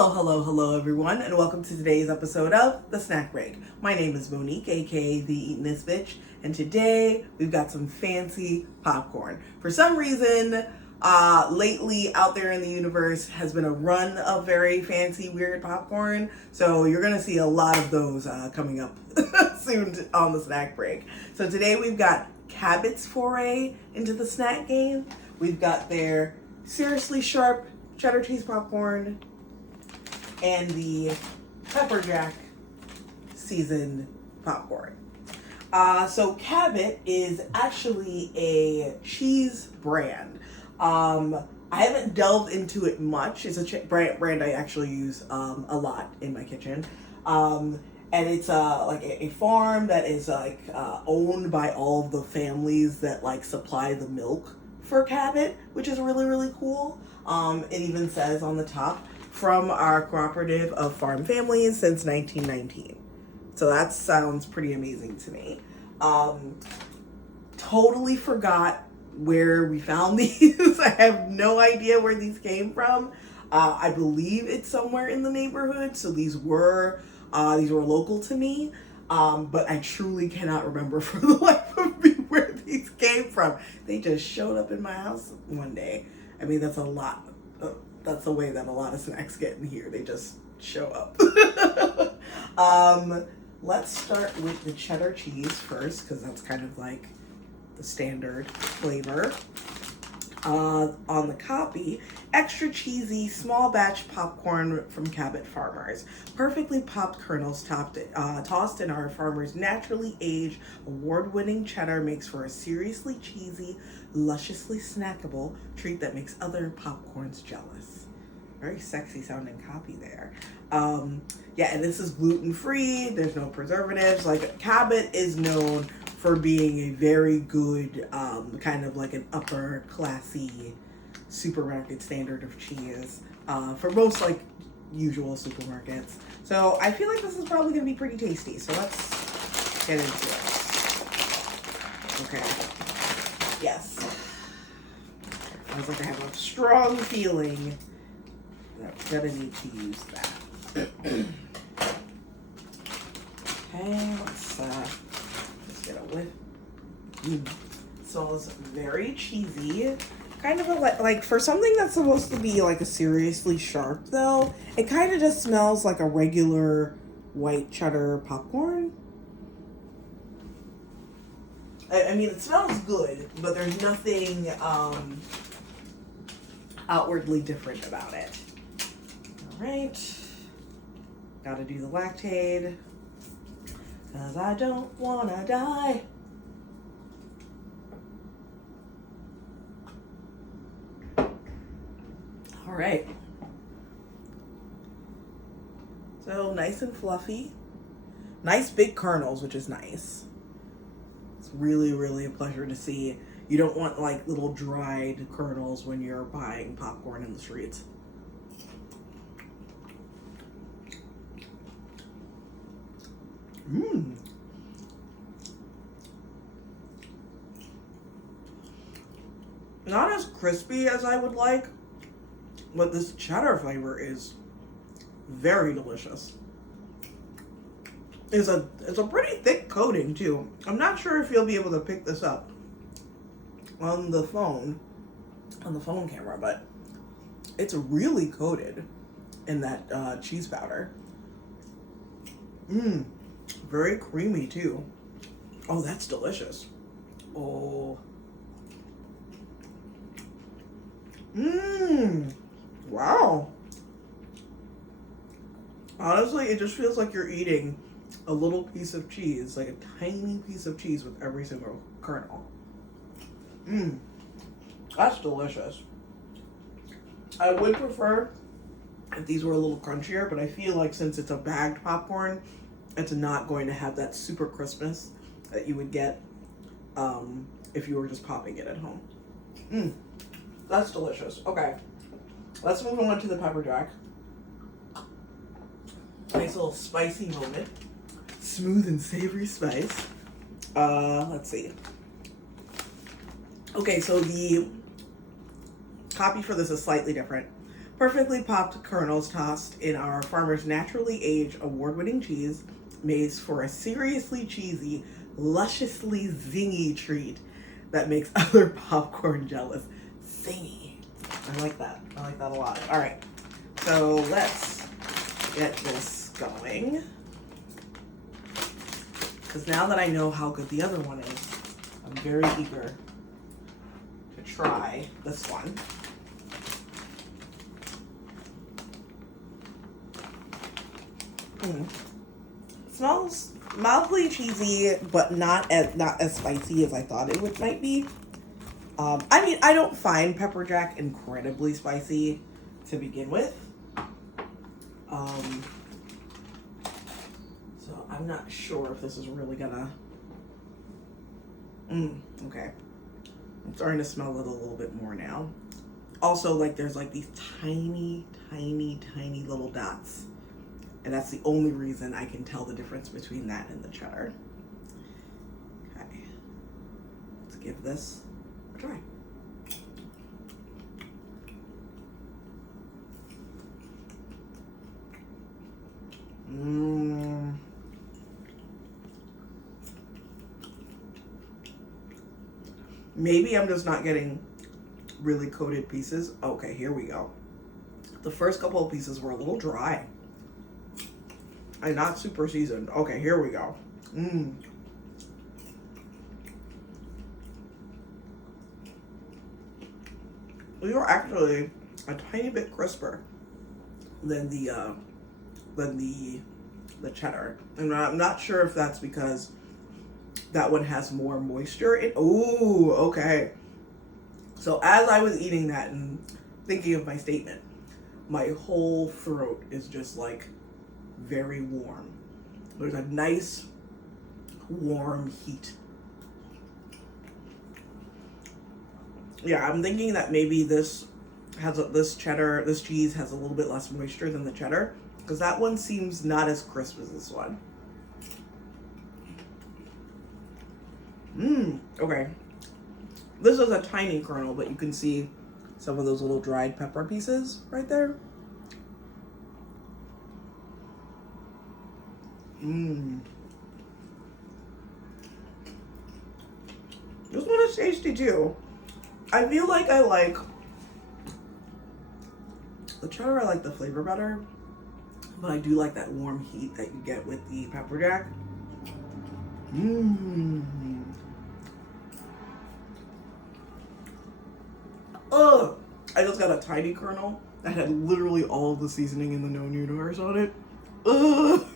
Hello, everyone, and welcome to today's episode of The Snack Break. My name is Monique, aka The Eatin' This Bitch, and today we've got some fancy popcorn. For some reason, lately out there in the universe has been a run of very fancy, weird popcorn, so you're gonna see a lot of those coming up soon on The Snack Break. So today we've got Cabot's foray into the snack game. We've got their seriously sharp cheddar cheese popcorn and the pepper jack seasoned popcorn. So Cabot is actually a cheese brand. I haven't delved into it much. It's a brand I actually use a lot in my kitchen. And it's like a farm that is owned by all of the families that supply the milk for Cabot, which is really, really cool. It even says on the top, from our cooperative of farm families since 1919. So that sounds pretty amazing to me. Totally forgot where we found these. I have no idea where these came from. I believe it's somewhere in the neighborhood. So these were local to me. But I truly cannot remember for the life of me where these came from. They just showed up in my house one day. I mean, that's a lot. That's the way that a lot of snacks get in here. They just show up. Let's start with the cheddar cheese first, because that's kind of like the standard flavor. On the copy, extra cheesy, small batch popcorn from Cabot Farmers. Perfectly popped kernels tossed in our farmers' naturally aged, award-winning cheddar makes for a seriously cheesy, lusciously snackable treat that makes other popcorns jealous. Very sexy sounding copy there. Yeah, and this is gluten-free. There's no preservatives. Cabot is known for being a very good, kind of like an upper classy supermarket standard of cheese for most usual supermarkets. So I feel like this is probably going to be pretty tasty. So let's get into it. Okay. Yes. I was like, I have a strong feeling that we're going to need to use that. Okay, let's get a whiff. Smells very cheesy. Kind of like for something that's supposed to be like a seriously sharp though, it kind of just smells like a regular white cheddar popcorn. I mean, it smells good, but there's nothing outwardly different about it. All right. Gotta do the lactate, 'cause I don't wanna die. All right. So nice and fluffy. Nice big kernels, which is nice. It's really, really a pleasure to see. You don't want little dried kernels when you're buying popcorn in the streets. Not as crispy as I would like, but this cheddar flavor is very delicious. It's a pretty thick coating too. I'm not sure if you'll be able to pick this up on the phone camera, but it's really coated in that cheese powder. Very creamy too. Oh, that's delicious. Oh. Wow. Honestly, it just feels like you're eating a little piece of cheese, like a tiny piece of cheese with every single kernel. That's delicious. I would prefer if these were a little crunchier, but I feel like since it's a bagged popcorn, it's not going to have that super crispness that you would get if you were just popping it at home. That's delicious. Okay, let's move on to the pepper jack. Nice little spicy moment. Smooth and savory spice. Let's see. Okay, so the copy for this is slightly different. Perfectly popped kernels tossed in our farmer's naturally aged award-winning cheese makes for a seriously cheesy, lusciously zingy treat that makes other popcorn jealous. Zingy. I like that. I like that a lot. All right. So let's get this going. Because now that I know how good the other one is, I'm very eager to try this one. It smells mildly cheesy, but not as spicy as I thought it might be. I mean, I don't find pepper jack incredibly spicy to begin with. So I'm not sure if this is really gonna. Okay. I'm starting to smell it a little bit more now. Also, like, there's like these tiny, tiny, tiny little dots. And that's the only reason I can tell the difference between that and the cheddar. Okay. Let's give this a try. Maybe I'm just not getting really coated pieces. Okay, here we go. The first couple of pieces were a little dry and not super seasoned. Okay, here we go. These are actually a tiny bit crisper than the cheddar, and I'm not sure if that's because that one has more moisture in. Ooh, okay. So as I was eating that and thinking of my statement, my whole throat is just like very warm. There's a nice warm heat. Yeah, I'm thinking that maybe this cheese has a little bit less moisture than the cheddar, because that one seems not as crisp as this one. Okay. This is a tiny kernel, but you can see some of those little dried pepper pieces right there. This one is tasty too. I feel like I like the cheddar. I like the flavor better, but I do like that warm heat that you get with the pepper jack. Ugh! I just got a tiny kernel that had literally all of the seasoning in the known universe on it. Ugh!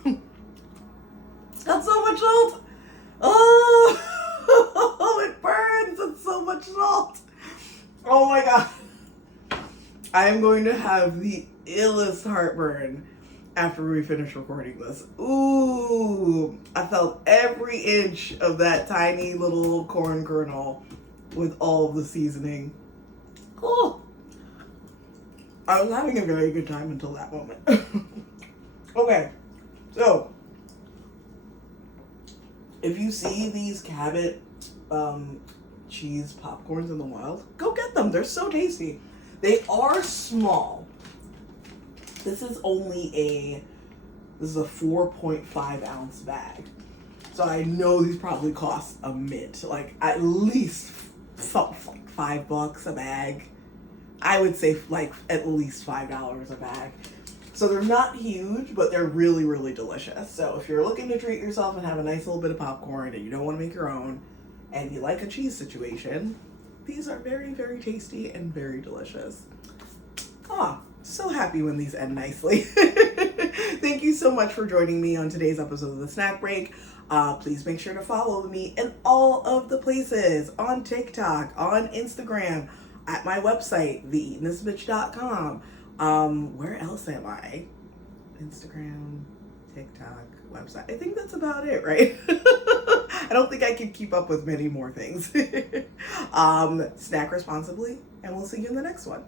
That's so much salt! Oh! It burns! It's so much salt! Oh my god! I am going to have the illest heartburn after we finish recording this. Ooh! I felt every inch of that tiny little corn kernel with all of the seasoning. Oh! I was having a very good time until that moment. Okay, so if you see these Cabot cheese popcorns in the wild, go get them. They're so tasty. They are small. This is a 4.5 ounce bag. So I know these probably cost a mint, like at least $5 a bag. I would say like at least $5 a bag. So they're not huge, but they're really, really delicious. So if you're looking to treat yourself and have a nice little bit of popcorn and you don't want to make your own and you like a cheese situation, these are very, very tasty and very delicious. So happy when these end nicely. Thank you so much for joining me on today's episode of The Snack Break. Please make sure to follow me in all of the places, on TikTok, on Instagram, at my website, theeatnthisbitch.com. Where else am I? Instagram, TikTok, website. I think that's about it, right? I don't think I can keep up with many more things. Snack responsibly, and we'll see you in the next one.